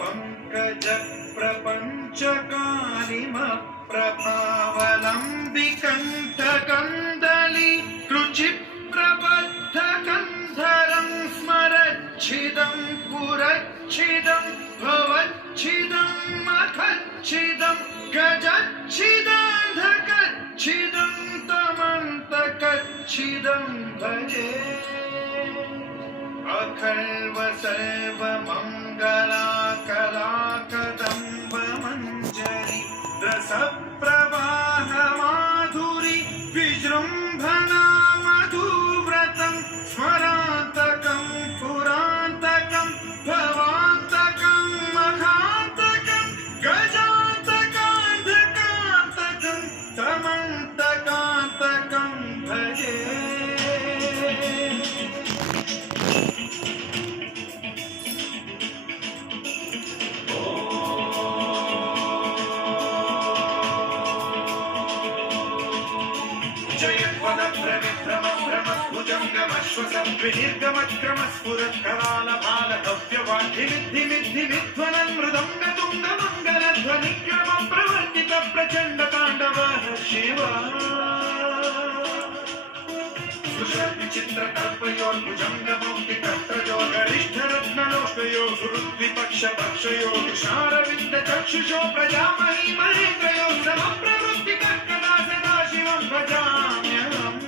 पंकज प्रपंच कालिम प्रभावलंबिकंठ कंदली रुचि प्रबद्ध कंधरं स्मरच्छिदं पुरच्छिदं भवच्छिदं मखच्छिदं गजच्छिदान्धकच्छिदं तमन्तकच्छिदं भजे अखल्व सर्व मंगला कला कदम्ब मंजरी रस प्रवाह माधुरी विजृंभणा मधुव्रतं स्मरान्तकं पुरान्तकं भवान्तकं मखान्तकं गजान्तकान्धकान्तकं तमन्तकान्तकं भजे विनिर्गमक्रमस्फुरत्करालभालभव्यवाढ्यमिद्धिमिद्धिमिध्वनन् मृदङ्गतुङ्गमङ्गलध्वनिक्रम प्रवर्तित प्रचण्ड ताण्डवः शिव विचित्रकल्पयोर्भुजङ्गमौक्तिकत्रयो गरिष्ठरत्नलोष्टयो सुहृद्विपक्षपक्षयो तुषारविन्द चक्षुषो प्रजामहि महेन्द्रयो समप्रवृत्तिकर्कदा सदा शिवं भजाम्यहम्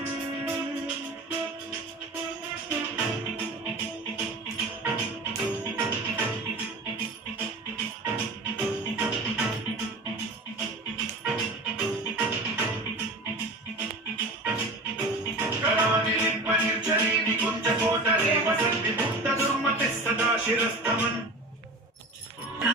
निर्जरे निकुञ्ज कोटरे वसन्ति मुक्त दुर्मतिः सदा शिरस्तमन्